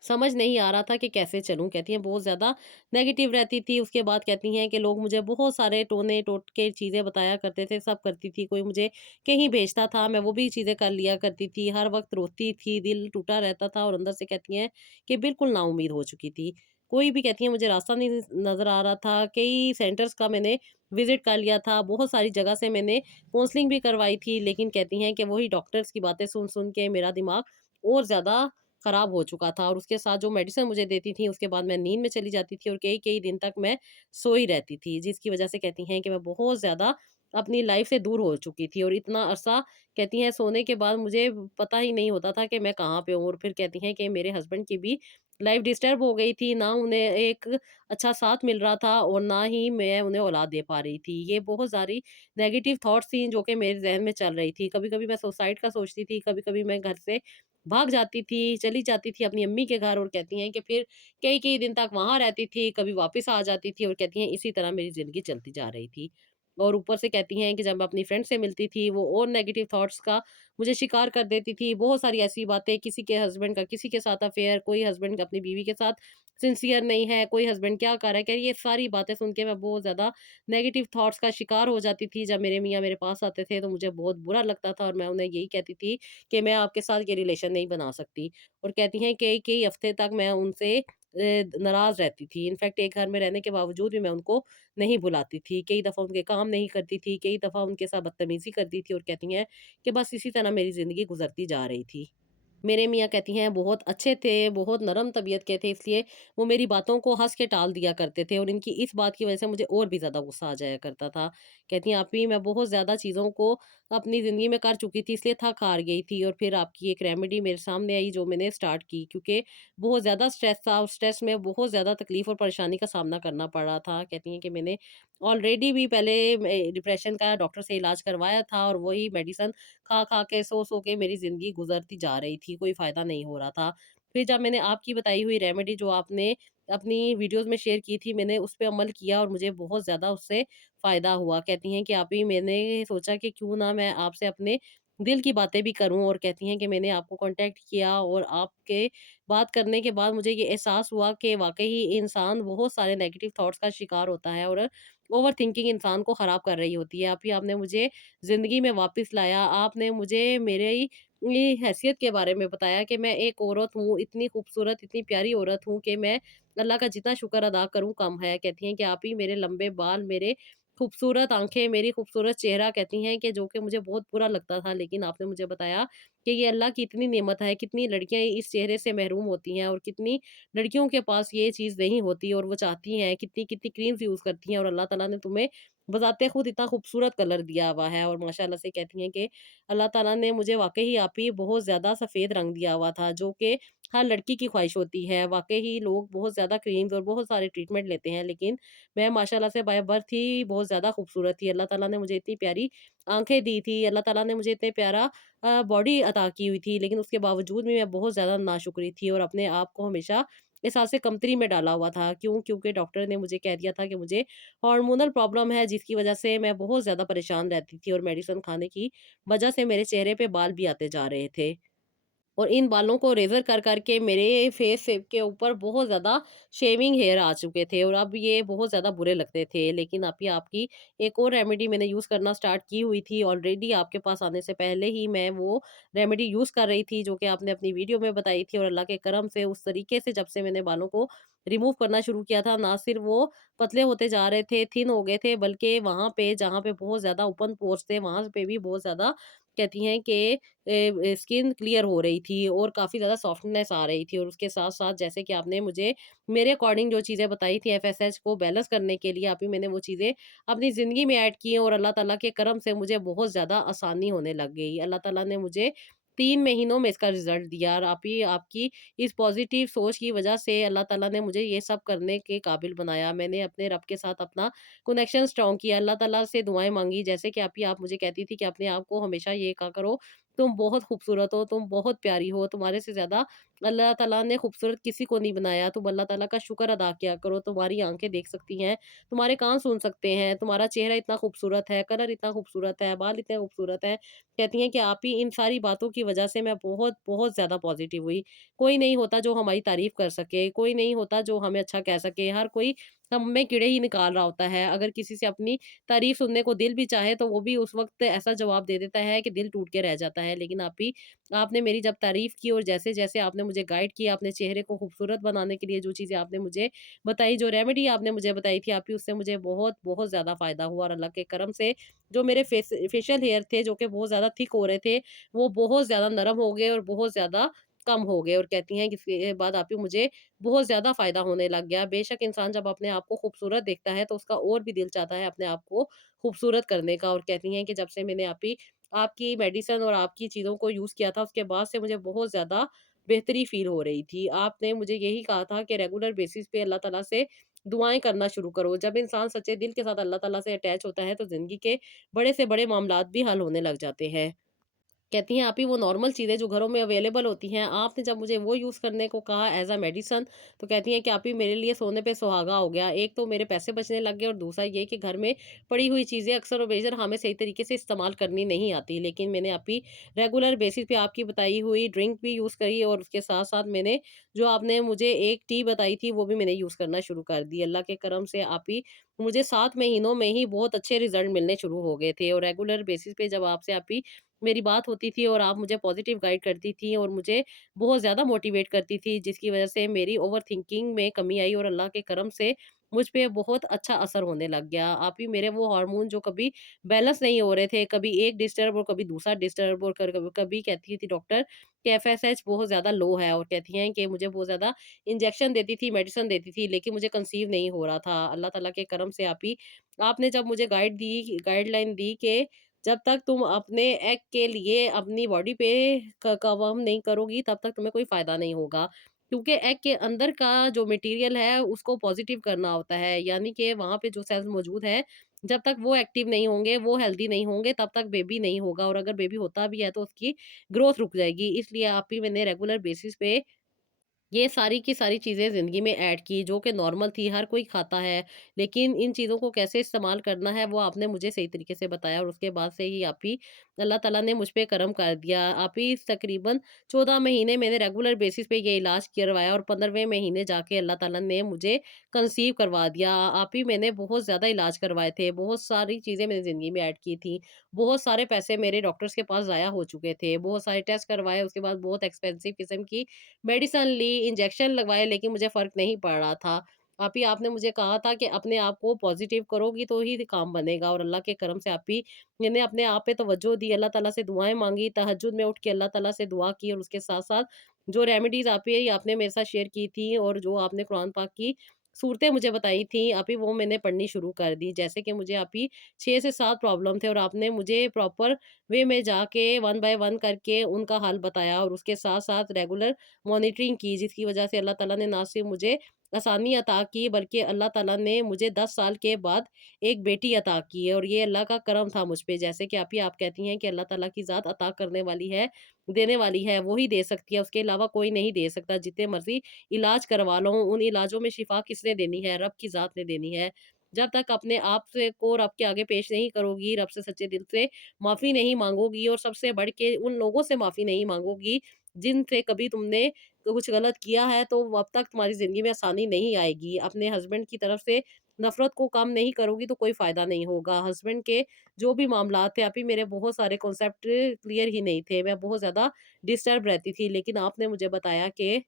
समझ नहीं आ रहा था कि कैसे चलूँ? कहती हैं बहुत ज़्यादा नेगेटिव रहती थी। उसके बाद कहती हैं कि लोग मुझे बहुत सारे टोने टोटके चीज़ें बताया करते थे, सब करती थी। कोई मुझे कहीं भेजता था, मैं वो भी चीज़ें कर लिया करती थी। हर वक़्त रोती थी, दिल टूटा रहता था, और अंदर से कहती हैं कि बिल्कुल नाउम्मीद हो चुकी थी। कोई भी कहती हैं मुझे रास्ता नहीं नज़र आ रहा था। कई सेंटर्स का मैंने विज़िट कर लिया था, बहुत सारी जगह से मैंने काउंसलिंग भी करवाई थी, लेकिन कहती हैं कि वही डॉक्टर्स की बातें सुन-सुन के मेरा दिमाग और ज़्यादा खराब हो चुका था, और उसके साथ जो मेडिसिन मुझे देती थी, उसके बाद मैं नींद में चली जाती थी, और कई-कई दिन तक मैं सोई रहती थी, जिसकी वजह से कहती हैं कि मैं बहुत ज़्यादा अपनी लाइफ़ से दूर हो चुकी थी, और इतना अरसा कहती हैं सोने के बाद मुझे पता ही नहीं होता था कि मैं कहाँ पे हूँ, और फिर कहती हैं कि मेरे हस्बैंड की भी लाइफ़ डिस्टर्ब हो गई थी, ना उन्हें एक अच्छा साथ मिल रहा था, और ना ही मैं उन्हें औलाद दे पा रही थी। ये बहुत सारी नेगेटिव थॉट्स थी जो कि मेरे ज़हन में चल रही थी। कभी-कभी मैं सुसाइड का सोचती थी, कभी-कभी मैं घर से भाग जाती थी, चली जाती थी अपनी अम्मी के घर, और कहती हैं कि फिर कई-कई दिन तक वहाँ रहती थी, कभी वापस आ जाती थी, और कहती हैं इसी तरह मेरी ज़िंदगी चलती जा रही थी। और ऊपर से कहती हैं कि जब मैं अपनी फ्रेंड से मिलती थी, वो और नेगेटिव थॉट्स का मुझे शिकार कर देती थी। बहुत सारी ऐसी बातें, किसी के हस्बैंड का किसी के साथ अफेयर, कोई हस्बैंड अपनी बीवी के साथ सिंसियर नहीं है, कोई हस्बैंड क्या कर रहा है, क्या ये सारी बातें सुन के मैं बहुत ज़्यादा नेगेटिव थॉट्स का शिकार हो जाती थी। जब मेरे मियाँ मेरे पास आते थे तो मुझे बहुत बुरा लगता था, और मैं उन्हें यही कहती थी कि मैं आपके साथ ये रिलेशन नहीं बना सकती, और कहती हैं कई कई हफ्ते तक मैं उनसे नाराज़ रहती थी। इनफैक्ट एक घर में रहने के बावजूद भी मैं उनको नहीं बुलाती थी। कई दफ़ा उनके काम नहीं करती थी, कई दफ़ा उनके साथ बदतमीज़ी करती थी, और कहती हैं कि बस इसी तरह मेरी ज़िंदगी गुज़रती जा रही थी। मेरे मियाँ कहती हैं बहुत अच्छे थे, बहुत नरम तबीयत के थे, इसलिए वो मेरी बातों को हँस के टाल दिया करते थे, और इनकी इस बात की वज़ह से मुझे और भी ज़्यादा गुस्सा आ जाया करता था। कहती हैं, "आपी मैं बहुत ज़्यादा चीज़ों को अपनी ज़िंदगी में कर चुकी थी, इसलिए थक हार गई थी। और फिर आपकी एक रेमेडी मेरे सामने आई जो मैंने स्टार्ट की, क्योंकि बहुत ज़्यादा स्ट्रेस था। उस स्ट्रेस में बहुत ज़्यादा तकलीफ़ और परेशानी का सामना करना पड़ रहा था। कहती हैं कि मैंने ऑलरेडी भी पहले डिप्रेशन का डॉक्टर से इलाज करवाया था, और वही मेडिसिन खा-खा के, सो-सो के मेरी ज़िंदगी गुज़रती जा रही थी, कोई फ़ायदा नहीं हो रहा था। फिर जब मैंने आपकी बताई हुई रेमेडी जो आपने अपनी वीडियोज़ में शेयर की थी, मैंने उस पे अमल किया और मुझे बहुत ज़्यादा उससे फ़ायदा हुआ। कहती हैं कि आप ही, मैंने सोचा कि क्यों ना मैं आपसे अपने दिल की बातें भी करूँ, और कहती हैं कि मैंने आपको कॉन्टैक्ट किया, और आपके बात करने के बाद मुझे ये एहसास हुआ कि वाक़ई ही इंसान बहुत सारे नेगेटिव थॉट्स का शिकार होता है, और ओवरथिंकिंग इंसान को ख़राब कर रही होती है। आप ही, आपने मुझे ज़िंदगी में वापस लाया। आपने मुझे मेरे ये हैसियत के बारे में बताया कि मैं एक औरत हूँ, इतनी खूबसूरत, इतनी प्यारी औरत हूँ कि मैं अल्लाह का जितना शुक्र अदा करूँ कम है। कहती हैं कि आप ही, मेरे लंबे बाल, मेरे खूबसूरत आँखें, मेरी खूबसूरत चेहरा, कहती हैं कि जो कि मुझे बहुत बुरा लगता था, लेकिन आपने मुझे बताया कि ये अल्लाह की इतनी नेमत है, कितनी लड़कियाँ इस चेहरे से महरूम होती हैं, और कितनी लड़कियों के पास ये चीज़ नहीं होती, और वो चाहती हैं, कितनी-कितनी क्रीम्स यूज़ करती हैं, और अल्लाह ताला ने तुम्हें बज़ाते खुद इतना खूबसूरत कलर दिया हुआ है। और माशाअल्लाह से कहती हैं कि अल्लाह ताला ने मुझे वाक़ई आप ही बहुत ज़्यादा सफ़ेद रंग दिया हुआ था, जो कि हर लड़की की ख़्वाहिश होती है। वाक़ई ही लोग बहुत ज़्यादा क्रीम्स और बहुत सारे ट्रीटमेंट लेते हैं, लेकिन मैं माशाअल्लाह से बाय बर्थ ही बहुत ज़्यादा खूबसूरत थी। अल्लाह ताला ने मुझे इतनी प्यारी आँखें दी थी, अल्लाह ताला ने मुझे इतने प्यारा बॉडी अता की हुई थी, लेकिन उसके बावजूद भी मैं बहुत ज़्यादा नाशुक्री थी, और अपने आप को हमेशा एहसास कमतरी में डाला हुआ था। क्यों? क्योंकि डॉक्टर ने मुझे कह दिया था कि मुझे हार्मोनल प्रॉब्लम है, जिसकी वज़ह से मैं बहुत ज़्यादा परेशान रहती थी, और मेडिसिन खाने की वजह से मेरे चेहरे पे बाल भी आते जा रहे थे। और इन बालों को रेज़र कर के मेरे फेस के ऊपर बहुत ज़्यादा शेविंग हेयर आ चुके थे, और अब ये बहुत ज़्यादा बुरे लगते थे। लेकिन अभी आपकी एक और रेमेडी मैंने यूज़ करना स्टार्ट की हुई थी, ऑलरेडी आपके पास आने से पहले ही मैं वो रेमेडी यूज़ कर रही थी, जो कि आपने अपनी वीडियो में बताई थी, और अल्लाह के करम से उस तरीके से जब से मैंने बालों को रिमूव करना शुरू किया था, ना सिर्फ़ वो पतले होते जा रहे थे, थिन हो गए थे, बल्कि वहाँ पे जहाँ पे बहुत ज़्यादा ओपन पोर्स थे, वहाँ पे भी बहुत ज़्यादा, कहती हैं कि स्किन क्लियर हो रही थी, और काफ़ी ज़्यादा सॉफ्टनेस आ रही थी। और उसके साथ-साथ जैसे कि आपने मुझे मेरे अकॉर्डिंग जो चीज़ें बताई थी एफएसएच को बैलेंस करने के लिए, अभी मैंने वो चीज़ें अपनी ज़िंदगी में ऐड की हैं, और अल्लाह ताला के करम से मुझे बहुत ज़्यादा आसानी होने लग गई। अल्लाह ताला ने मुझे 3 महीनों में इसका रिज़ल्ट दिया, और आप ही, आपकी इस पॉज़िटिव सोच की वज़ह से अल्लाह ताला ने मुझे ये सब करने के काबिल बनाया। मैंने अपने रब के साथ अपना कनेक्शन स्ट्रॉन्ग किया, अल्लाह ताला से दुआएँ माँगी, जैसे कि आप मुझे कहती थी कि अपने आप को हमेशा ये कहा करो, तुम बहुत खूबसूरत हो, तुम बहुत प्यारी हो, तुम्हारे से ज़्यादा अल्लाह ताला ने खूबसूरत किसी को नहीं बनाया। तुम अल्लाह ताला का शुक्र अदा किया करो, तुम्हारी आँखें देख सकती हैं, तुम्हारे कान सुन सकते हैं, तुम्हारा चेहरा इतना खूबसूरत है, कलर इतना खूबसूरत है, बाल इतने खूबसूरत हैं। कहती हैं कि आप ही, इन सारी बातों की वज़ह से मैं बहुत, बहुत ज़्यादा पॉज़िटिव हुई। कोई नहीं होता जो हमारी तारीफ़ कर सके, कोई नहीं होता जो हमें अच्छा कह सके, हर कोई हम में कीड़े ही निकाल रहा होता है। अगर किसी से अपनी तारीफ़ सुनने को दिल भी चाहे, तो वो भी उस वक़्त ऐसा जवाब दे देता है कि दिल टूट के रह जाता है। लेकिन आप ही, आपने मेरी जब तारीफ़ की, और जैसे-जैसे आपने मुझे गाइड किया अपने चेहरे को खूबसूरत बनाने के लिए, जो चीज़ें आपने मुझे बताई, जो रेमेडी आपने मुझे बताई थी, आप ही, उससे मुझे बहुत, बहुत ज़्यादा फ़ायदा हुआ, और अल्लाह के करम से जो मेरे फेशियल हेयर थे, जो कि बहुत ज़्यादा थिक हो रहे थे, वो बहुत ज़्यादा नरम हो गए, और बहुत ज़्यादा कम हो गए। और कहती हैं कि इसके बाद आप ही, मुझे बहुत ज़्यादा फ़ायदा होने लग गया। बेशक इंसान जब अपने आप को खूबसूरत देखता है, तो उसका और भी दिल चाहता है अपने आप को खूबसूरत करने का। और कहती हैं कि जब से मैंने आप ही, आपकी मेडिसिन और आपकी चीज़ों को यूज़ किया था, उसके बाद से मुझे बहुत ज़्यादा बेहतरी फ़ील हो रही थी। आपने मुझे यही कहा था कि रेगुलर बेसिस पे अल्लाह ताला से दुआएँ करना शुरू करो। जब इंसान सच्चे दिल के साथ अल्लाह ताला से अटैच होता है, तो ज़िंदगी के बड़े से बड़े मामलात भी हल होने लग जाते हैं। कहती हैं आप ही, वो नॉर्मल चीज़ें जो घरों में अवेलेबल होती हैं, आपने जब मुझे वो यूज़ करने को कहा एज़ अ मेडिसिन, तो कहती हैं कि आप ही, मेरे लिए सोने पे सुहागा हो गया। एक तो मेरे पैसे बचने लग गए, और दूसरा ये कि घर में पड़ी हुई चीज़ें अक्सर और बेशर हमें सही तरीके से इस्तेमाल करनी नहीं आती। लेकिन मैंने आप ही रेगुलर बेसिस पे आपकी बताई हुई ड्रिंक भी यूज़ करी, और उसके साथ-साथ मैंने जो आपने मुझे एक टी बताई थी, वो भी मैंने यूज़ करना शुरू कर दी। अल्लाह के करम से आप ही, मुझे 7 महीनों में ही बहुत अच्छे रिज़ल्ट मिलने शुरू हो गए थे, और रेगुलर बेसिस पे जब आपसे आप ही मेरी बात होती थी, और आप मुझे पॉजिटिव गाइड करती थी, और मुझे बहुत ज़्यादा मोटिवेट करती थी, जिसकी वज़ह से मेरी ओवरथिंकिंग में कमी आई, और अल्लाह के करम से मुझ पे बहुत अच्छा असर होने लग गया। आप ही, मेरे वो हार्मोन जो कभी बैलेंस नहीं हो रहे थे, कभी एक डिस्टर्ब और कभी दूसरा डिस्टर्ब, और कभी कहती थी डॉक्टर कि एफएसएच बहुत ज़्यादा लो है, और कहती हैं कि मुझे बहुत ज़्यादा इंजेक्शन देती थी, मेडिसिन देती थी, लेकिन मुझे कंसीव नहीं हो रहा था। अल्लाह ताला के करम से आप ही, आपने जब मुझे गाइडलाइन दी कि जब तक तुम अपने एग के लिए अपनी बॉडी पे काम नहीं करोगी, तब तक तुम्हें कोई फ़ायदा नहीं होगा। क्योंकि एग के अंदर का जो मटेरियल है उसको पॉज़िटिव करना होता है, यानी कि वहाँ पे जो सेल्स मौजूद हैं, जब तक वो एक्टिव नहीं होंगे, वो हेल्दी नहीं होंगे, तब तक बेबी नहीं होगा, और अगर बेबी होता भी है तो उसकी ग्रोथ रुक जाएगी। इसलिए आप ही मैंने रेगुलर बेसिस पे ये सारी की सारी चीज़ें ज़िंदगी में ऐड की, जो कि नॉर्मल थी, हर कोई खाता है। लेकिन इन चीज़ों को कैसे इस्तेमाल करना है, वो आपने मुझे सही तरीके से बताया, और उसके बाद से ही आप ही अल्लाह ताला ने मुझ पे करम कर दिया। आप ही तकरीबन 14 महीने मैंने रेगुलर बेसिस पे ये इलाज करवाया, और 15वें महीने जाके अल्लाह ताला ने मुझे कंसीव करवा दिया। आप ही मैंने बहुत ज़्यादा इलाज करवाए थे, बहुत सारी चीज़ें मैंने ज़िंदगी में ऐड की थी। बहुत सारे पैसे मेरे डॉक्टर्स के पास ज़ाया हो चुके थे। बहुत सारे टेस्ट करवाए, उसके बाद बहुत एक्सपेंसिव किस्म की मेडिसिन ली, इंजेक्शन लगवाए, लेकिन मुझे फ़र्क नहीं पड़ रहा था। आप ही आपने मुझे कहा था कि अपने आप को पॉज़िटिव करोगी तो ही काम बनेगा, और अल्लाह के करम से आप ही मैंने अपने आप पे तवज्जो दी, अल्लाह ताला से दुआएँ माँगी, तहज्जुद में उठ के अल्लाह ताला से दुआ की, और उसके साथ-साथ जो रेमेडीज़ आप ही आपने मेरे साथ शेयर की थी, और जो आपने कुरान पाक की सूरतें मुझे बताई थी, आप ही वो मैंने पढ़नी शुरू कर दी। जैसे कि मुझे आप ही 6 से 7 प्रॉब्लम थे, और आपने मुझे प्रॉपर वे में जाके वन बाय वन करके उनका हल बताया, और उसके साथ-साथ रेगुलर मॉनिटरिंग की, जिसकी वजह से अल्लाह ताला ने ना सिर्फ़ मुझे आसानी अता की, बल्कि अल्लाह ताला ने मुझे 10 साल के बाद एक बेटी अता की है, और ये अल्लाह का करम था मुझ पे। जैसे कि आप कहती हैं कि अल्लाह ताला की ज़ात अता करने वाली है, देने वाली है, वो ही दे सकती है, उसके अलावा कोई नहीं दे सकता। जितने मर्ज़ी इलाज करवा लो, उन इलाजों में शिफ़ा किसने देनी है? रब की ज़ात ने देनी है। जब तक अपने आप से को रब के आगे पेश नहीं करोगी, रब से सच्चे दिल से माफ़ी नहीं माँगोगी, और सबसे बढ़ के उन लोगों से माफ़ी नहीं माँगोगी, जिनसे कभी तुमने कुछ गलत किया है, तो अब तक तुम्हारी ज़िंदगी में आसानी नहीं आएगी। अपने हस्बैंड की तरफ से नफ़रत को कम नहीं करोगी, तो कोई फ़ायदा नहीं होगा। हस्बैंड के जो भी मामलात थे, अभी मेरे बहुत सारे कॉन्सेप्ट क्लियर ही नहीं थे। मैं बहुत ज़्यादा डिस्टर्ब रहती थी, लेकिन आपने मुझे बताया कि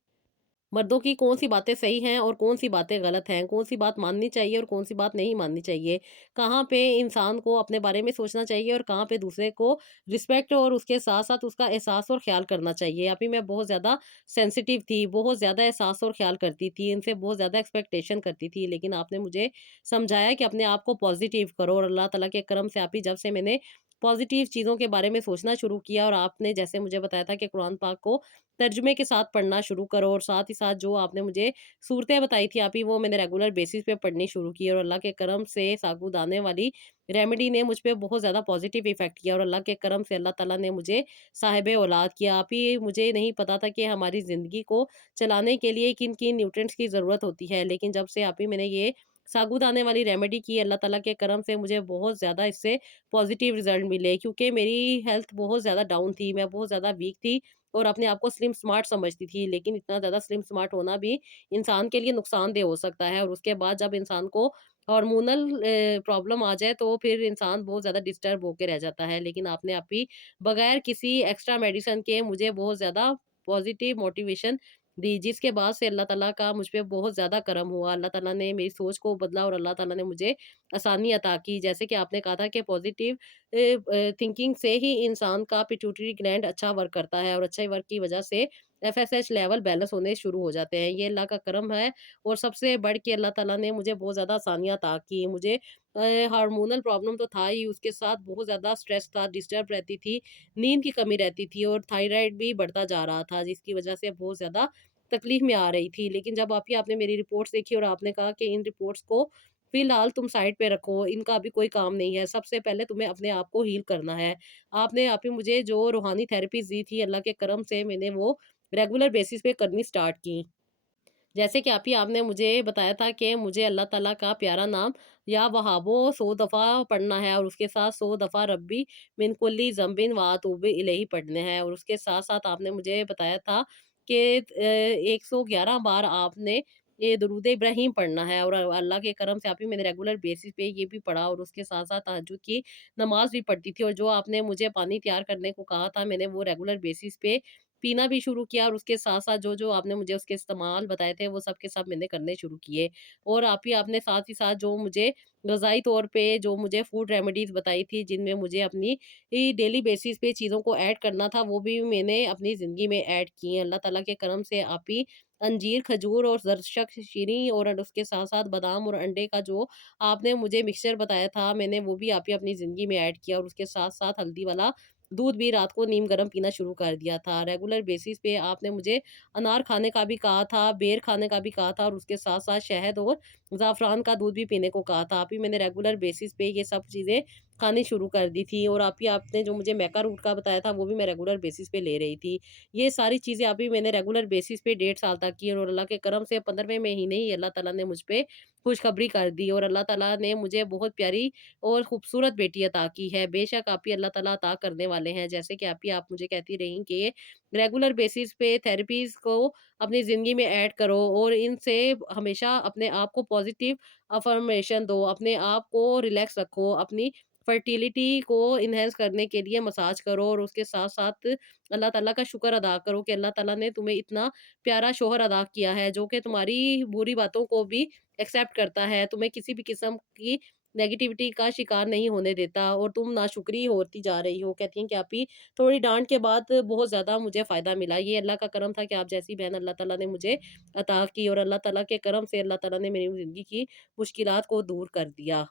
मर्दों की कौन-सी बातें सही हैं और कौन-सी बातें गलत हैं, कौन-सी बात माननी चाहिए और कौन-सी बात नहीं माननी चाहिए। कहाँ पे इंसान को अपने बारे में सोचना चाहिए, और कहाँ पे दूसरे को रिस्पेक्ट और उसके साथ-साथ उसका एहसास और ख़्याल करना चाहिए। अभी मैं बहुत ज़्यादा सेंसिटिव थी, बहुत ज़्यादा एहसास और ख़्याल करती थी, इनसे बहुत ज़्यादा एक्सपेक्टेशन करती थी। लेकिन आपने मुझे समझाया कि अपने आप को पॉज़िटिव करो, और अल्लाह ताला के करम से आप ही जब से मैंने पॉज़िटिव चीज़ों के बारे में सोचना शुरू किया, और आपने जैसे मुझे बताया था कि कुरान पाक को तर्जुमे के साथ पढ़ना शुरू करो, और साथ ही साथ जो आपने मुझे सूरतें बताई थी आप ही, वो मैंने रेगुलर बेसिस पे पढ़नी शुरू की, और अल्लाह के करम से साबूदाने वाली रेमेडी ने मुझ पे बहुत ज़्यादा पॉजिटिव इफ़ेक्ट किया, और अल्लाह के करम से अल्लाह ताला ने मुझे साहिब औलाद किया। आप ही मुझे नहीं पता था कि हमारी ज़िंदगी को चलाने के लिए किन-किन न्यूट्रिएंट्स की ज़रूरत होती है। लेकिन जब से आप ही मैंने ये साबूदाने वाली रेमेडी की, अल्लाह ताला के करम से मुझे बहुत ज़्यादा इससे पॉजिटिव रिज़ल्ट मिले, क्योंकि मेरी हेल्थ बहुत ज़्यादा डाउन थी, मैं बहुत ज़्यादा वीक थी, और अपने आप को स्लिम स्मार्ट समझती थी। लेकिन इतना ज़्यादा स्लिम स्मार्ट होना भी इंसान के लिए नुकसानदेह हो सकता है, और उसके बाद जब इंसान को हार्मोनल प्रॉब्लम आ जाए, तो फिर इंसान बहुत ज़्यादा डिस्टर्ब होके रह जाता है। लेकिन आपने अभी बगैर किसी एक्स्ट्रा मेडिसिन के मुझे बहुत ज़्यादा पॉजिटिव मोटिवेशन दी, जिसके बाद से अल्लाह ताला का मुझ पे बहुत ज़्यादा करम हुआ। अल्लाह ताला ने मेरी सोच को बदला, और अल्लाह ताला ने मुझे आसानी अता की। जैसे कि आपने कहा था कि पॉजिटिव थिंकिंग से ही इंसान का पिट्यूटरी ग्लैंड अच्छा वर्क करता है, और अच्छे वर्क की वजह से एफएसएच लेवल बैलेंस होने शुरू हो जाते हैं। ये अल्लाह का करम है, और सबसे बढ़ के अल्लाह ताला ने मुझे बहुत ज़्यादा आसानियाँ अता की। मुझे हार्मोनल प्रॉब्लम तो था ही, उसके साथ बहुत ज़्यादा स्ट्रेस था, डिस्टर्ब रहती थी, नींद की कमी रहती थी, और थायराइड भी बढ़ता जा रहा था, जिसकी वजह से बहुत ज़्यादा तकलीफ में आ रही थी। लेकिन जब आप ही आपने मेरी रिपोर्ट्स देखी, और आपने कहा कि इन रिपोर्ट्स को फिलहाल तुम साइड पे रखो, इनका अभी कोई काम नहीं है, सबसे पहले तुम्हें अपने आप को हील करना है। आपने आप ही मुझे जो रूहानी थेरेपीज़ दी थी, अल्लाह के करम से मैंने वो रेगुलर बेसिस पे करनी स्टार्ट की। जैसे कि आप ही आपने मुझे बताया था कि मुझे अल्लाह ताला का प्यारा नाम या वहाबो 100 दफ़ा पढ़ना है, और उसके साथ 100 दफ़ा रब्बी मिन कुल्ली ज़ंबिन व अतूबु इलैही पढ़ने हैं, और उसके साथ-साथ आपने मुझे बताया था कि 111 बार आपने ये दुरूद इब्राहीम पढ़ना है, और अल्लाह के करम से आप ही मैंने रेगुलर बेसिस पे ये भी पढ़ा, और उसके साथ-साथ तहज्जुद की नमाज़ भी पढ़ती थी, और जो आपने मुझे पानी तैयार करने को कहा था, मैंने वो रेगुलर बेसिस पे पीना भी शुरू किया और उसके साथ-साथ जो-जो आपने मुझे उसके इस्तेमाल बताए थे, वो सब के सब मैंने करने शुरू किए। और आपने साथ ही साथ जो मुझे ग़िज़ाई तौर पे जो मुझे फूड रेमेडीज़ बताई थी, जिनमें मुझे अपनी डेली बेसिस पे चीज़ों को ऐड करना था, वो भी मैंने अपनी ज़िंदगी में ऐड की हैं। अल्लाह ताला के करम से आप ही अंजीर, खजूर और ज़रशक, शीरी और उसके साथ-साथ बादाम और अंडे का जो आपने मुझे मिक्सचर बताया था, मैंने वो भी आप ही अपनी ज़िंदगी में ऐड किया और उसके साथ-साथ हल्दी वाला दूध भी रात को नीम गर्म पीना शुरू कर दिया था। रेगुलर बेसिस पे आपने मुझे अनार खाने का भी कहा था, बेर खाने का भी कहा था और उसके साथ-साथ शहद और ज़ाफ़रान का दूध भी पीने को कहा था। आप ही मैंने रेगुलर बेसिस पे ये सब चीज़ें खानी शुरू कर दी थी और आपने जो मुझे मैका रूट का बताया था, वो भी मैं रेगुलर बेसिस पे ले रही थी। ये सारी चीज़ें अभी मैंने रेगुलर बेसिस पे 1.5 साल तक की और अल्लाह के करम से 15वें महीने ही अल्लाह ताला ने मुझ पे खुशखबरी कर दी और अल्लाह ताला ने मुझे बहुत प्यारी और खूबसूरत बेटी अता की है। बेशक आप ही अल्लाह ताला अता करने वाले हैं। जैसे कि आप मुझे कहती रहीं कि रेगुलर बेसिस पे थेरेपीज़ को अपनी ज़िंदगी में ऐड करो और इनसे हमेशा अपने आप को पॉज़िटिव अफ़र्मेशन दो, अपने आप को रिलैक्स रखो, अपनी फर्टिलिटी को एनहांस करने के लिए मसाज करो और उसके साथ-साथ अल्लाह ताला का शुक्र अदा करो कि अल्लाह ताला ने तुम्हें इतना प्यारा शौहर अता किया है, जो कि तुम्हारी बुरी बातों को भी एक्सेप्ट करता है, तुम्हें किसी भी किस्म की नेगेटिविटी का शिकार नहीं होने देता और तुम नाशुक्री होती जा रही हो। कहती हैं कि आप ही थोड़ी डाँट के बाद बहुत ज़्यादा मुझे फ़ायदा मिला। ये अल्लाह का करम था कि आप जैसी बहन अल्लाह ताला ने मुझे अता की और अल्लाह ताला के करम से अल्लाह ताला ने मेरी ज़िंदगी की मुश्किलात को दूर कर दिया।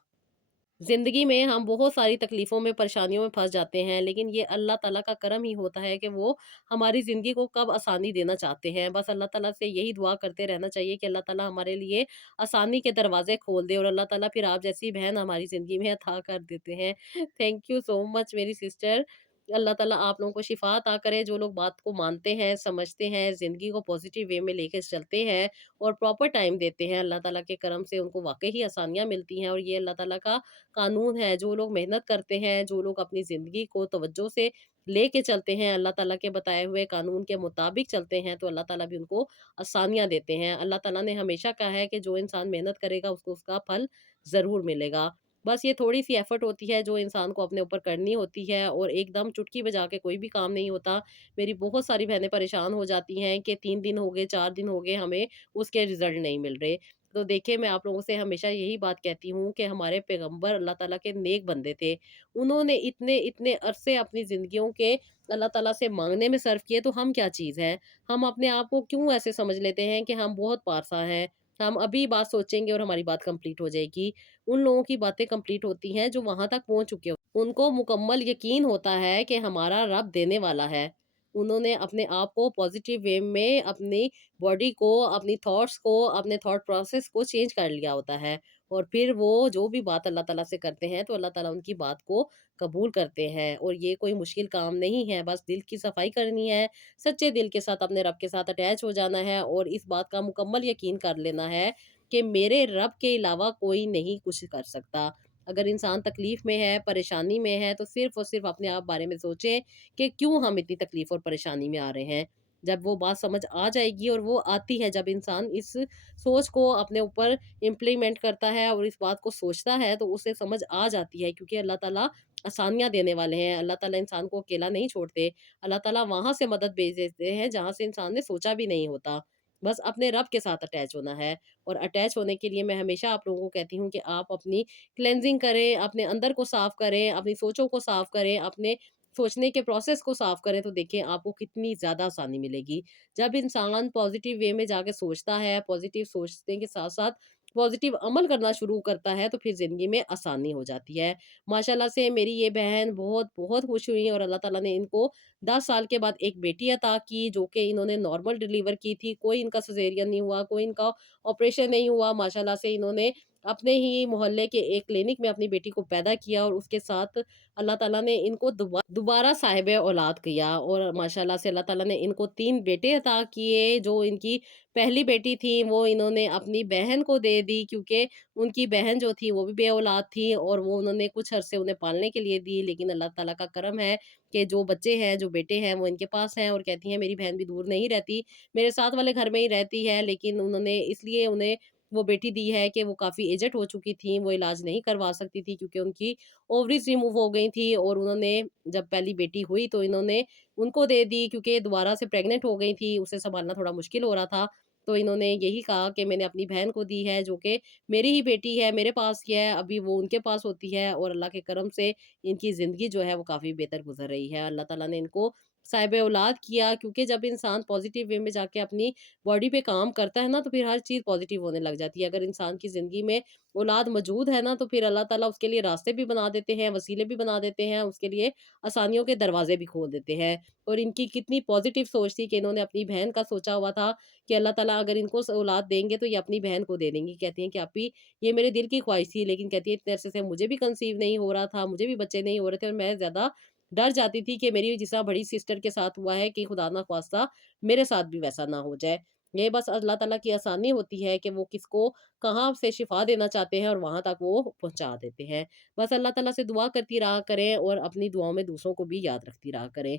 ज़िंदगी में हम बहुत सारी तकलीफ़ों में, परेशानियों में फँस जाते हैं, लेकिन ये अल्लाह ताला का करम ही होता है कि वो हमारी ज़िंदगी को कब आसानी देना चाहते हैं। बस अल्लाह ताला से यही दुआ करते रहना चाहिए कि अल्लाह ताला हमारे लिए आसानी के दरवाज़े खोल दे और अल्लाह ताला फिर आप जैसी बहन हमारी ज़िंदगी में अता कर देते हैं। थैंक यू सो मच मेरी सिस्टर। अल्लाह ताला आप लोगों को शिफ़ा अता करे, जो लोग बात को मानते हैं, समझते हैं, ज़िंदगी को पॉज़िटिव वे में लेके चलते हैं और प्रॉपर टाइम देते हैं। अल्लाह ताला के करम से उनको वाक़ई ही आसानियाँ मिलती हैं और ये अल्लाह ताला का कानून है। जो लोग मेहनत करते हैं, जो लोग अपनी ज़िंदगी को तवज्जो से लेके चलते हैं, अल्लाह ताला के बताए हुए कानून के मुताबिक चलते हैं, तो अल्लाह ताला भी उनको आसानियाँ देते हैं। अल्लाह ताला ने हमेशा कहा है कि जो इंसान मेहनत करेगा, उसको उसका फल ज़रूर मिलेगा। बस ये थोड़ी-सी एफ़र्ट होती है, जो इंसान को अपने ऊपर करनी होती है और एकदम चुटकी बजा के कोई भी काम नहीं होता। मेरी बहुत सारी बहनें परेशान हो जाती हैं कि 3 दिन हो गए, 4 दिन हो गए, हमें उसके रिज़ल्ट नहीं मिल रहे। तो देखिए, मैं आप लोगों से हमेशा यही बात कहती हूँ कि हमारे पैगंबर अल्लाह ताला के नेक बंदे थे। उन्होंने इतने-इतने अरसे अपनी ज़िंदगियों के अल्लाह ताला से माँगने में सर्व किए, तो हम क्या चीज़ हैं? हम अपने आप को क्यों ऐसे समझ लेते हैं कि हम बहुत पारसा हैं, हम अभी बात सोचेंगे और हमारी बात कंप्लीट हो जाएगी। उन लोगों की बातें कंप्लीट होती हैं जो वहाँ तक पहुँच चुके हो। उनको मुकम्मल यकीन होता है कि हमारा रब देने वाला है। उन्होंने अपने आप को पॉज़िटिव वे में अपनी बॉडी को, अपनी थॉट्स को, अपने थॉट प्रोसेस को चेंज कर लिया होता है और फिर वो जो भी बात अल्लाह ताला से करते हैं, तो अल्लाह ताला उनकी बात को कबूल करते हैं और ये कोई मुश्किल काम नहीं है। बस दिल की सफाई करनी है, सच्चे दिल के साथ अपने रब के साथ अटैच हो जाना है और इस बात का मुकम्मल यकीन कर लेना है कि मेरे रब के अलावा कोई नहीं कुछ कर सकता। अगर इंसान तकलीफ़ में है, परेशानी में है, तो सिर्फ़ और सिर्फ़ अपने आप बारे में सोचे कि क्यों हम इतनी तकलीफ़ और परेशानी में आ रहे हैं। जब वो बात समझ आ जाएगी और वो आती है, जब इंसान इस सोच को अपने ऊपर इम्प्लीमेंट करता है और इस बात को सोचता है, तो उसे समझ आ जाती है क्योंकि अल्लाह ताला आसानियाँ देने वाले हैं। अल्लाह ताला इंसान को अकेला नहीं छोड़ते। अल्लाह ताला वहाँ से मदद भेज देते हैं जहाँ से इंसान ने सोचा भी नहीं होता। बस अपने रब के साथ अटैच होना है और अटैच होने के लिए मैं हमेशा आप लोगों को कहती हूँ कि आप अपनी क्लेंजिंग करें, अपने अंदर को साफ करें, अपनी सोचों को साफ करें, अपने सोचने के प्रोसेस को साफ करें, तो देखिए आपको कितनी ज़्यादा आसानी मिलेगी। जब इंसान पॉज़िटिव वे में जाके सोचता है, पॉज़िटिव सोचने के साथ-साथ पॉज़िटिव अमल करना शुरू करता है, तो फिर ज़िंदगी में आसानी हो जाती है। माशाल्लाह से मेरी ये बहन बहुत-बहुत खुश हुई और अल्लाह ताला ने इनको 10 साल के बाद एक बेटी अता की, जो कि इन्होंने नॉर्मल डिलीवर की थी। कोई इनका सिज़ेरियन नहीं हुआ, कोई इनका ऑपरेशन नहीं हुआ। माशाल्लाह से इन्होंने अपने ही मोहल्ले के एक क्लिनिक में अपनी बेटी को पैदा किया और उसके साथ अल्लाह ताला ने इनको दोबारा साहिब औलाद किया और माशाल्लाह से अल्लाह ताला ने इनको 3 बेटे अता किए। जो इनकी पहली बेटी थी, वो इन्होंने अपनी बहन को दे दी क्योंकि उनकी बहन जो थी, वो भी बे-औलाद थी और वो उन्होंने कुछ अरसे उन्हें पालने के लिए दी। लेकिन अल्लाह ताला का करम है कि जो बच्चे हैं, जो बेटे हैं, वो इनके पास हैं और कहती हैं मेरी बहन भी दूर नहीं रहती, मेरे साथ वाले घर में ही रहती है। लेकिन उन्होंने इसलिए उन्हें وہ بیٹی دی ہے کہ وہ کافی ایجڈ ہو چکی تھیں، وہ علاج نہیں کروا سکتی تھی کیونکہ ان کی اووریز ریموو ہو گئی تھی، اور انہوں نے جب پہلی بیٹی ہوئی تو انہوں نے ان کو دے دی کیونکہ دوبارہ سے پریگننٹ ہو گئی تھی، اسے سنبھالنا تھوڑا مشکل ہو رہا تھا۔ تو انہوں نے یہی کہا کہ میں نے اپنی بہن کو دی ہے جو کہ میری ہی بیٹی ہے، میرے پاس ہی ہے، ابھی وہ ان کے پاس ہوتی ہے، اور اللہ کے کرم سے ان کی زندگی جو ہے وہ کافی بہتر گزر رہی ہے۔ اللہ تعالیٰ نے ان کو صاحب اولاد کیا، کیونکہ جب انسان پازیٹیو وے میں جا کے اپنی باڈی پہ کام کرتا ہے نا تو پھر ہر چیز پازیٹیو ہونے لگ جاتی ہے۔ اگر انسان کی زندگی میں اولاد موجود ہے نا تو پھر اللہ تعالیٰ اس کے لیے راستے بھی بنا دیتے ہیں، وسیلے بھی بنا دیتے ہیں، اس کے لیے آسانیوں کے دروازے بھی کھول دیتے ہیں۔ اور ان کی کتنی پازیٹیو سوچ تھی کہ انہوں نے اپنی بہن کا سوچا ہوا تھا کہ اللہ تعالیٰ اگر ان کو اولاد دیں گے تو یہ اپنی بہن کو دے دیں گی۔ کہتی ہیں کہ آپی یہ میرے دل کی خواہش تھی، لیکن کہتی ہے اتنے عرصے سے مجھے بھی کنسیو نہیں ہو رہا تھا، مجھے بھی بچے نہیں ہو رہے تھے، اور میں زیادہ ڈر جاتی تھی کہ میری جس طرح بڑی سسٹر کے ساتھ ہوا ہے کہ خدا نہ خواستہ میرے ساتھ بھی ویسا نہ ہو جائے۔ یہ بس اللہ تعالیٰ کی آسانی ہوتی ہے کہ وہ کس کو کہاں سے شفا دینا چاہتے ہیں اور وہاں تک وہ پہنچا دیتے ہیں۔ بس اللہ تعالیٰ سے دعا کرتی رہا کریں اور اپنی دعاؤں میں دوسروں کو بھی یاد رکھتی رہا کریں۔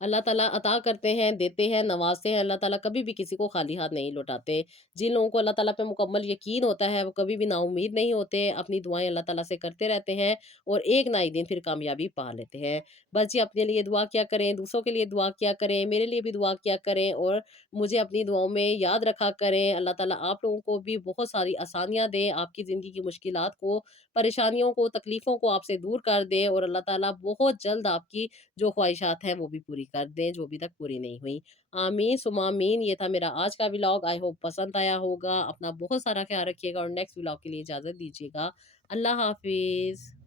اللہ تعالیٰ عطا کرتے ہیں، دیتے ہیں، نوازتے ہیں۔ اللہ تعالیٰ کبھی بھی کسی کو خالی ہاتھ نہیں لوٹاتے۔ جن لوگوں کو اللہ تعالیٰ پہ مکمل یقین ہوتا ہے وہ کبھی بھی نا امید نہیں ہوتے، اپنی دعائیں اللہ تعالیٰ سے کرتے رہتے ہیں اور ایک نہ ایک دن پھر کامیابی پا لیتے ہیں۔ بس جی اپنے لیے دعا کیا کریں، دوسروں کے لیے دعا کیا کریں، میرے لیے بھی دعا کیا کریں، اور مجھے اپنی دعاؤں میں یاد رکھا کریں۔ اللہ تعالیٰ آپ لوگوں کو بھی بہت ساری آسانیاں دیں، آپ کی زندگی کی مشکلات کو، پریشانیوں کو، تکلیفوں کو آپ سے دور کر دے، اور اللہ تعالیٰ بہت جلد آپ کی جو خواہشات ہیں وہ بھی پوری کر دیں جو ابھی تک پوری نہیں ہوئی۔ آمین ثم آمین۔ یہ تھا میرا آج کا ولاگ، آئی ہوپ پسند آیا ہوگا۔ اپنا بہت سارا خیال رکھیے گا اور نیکسٹ ولاگ کے لیے اجازت دیجیے گا۔ اللہ حافظ۔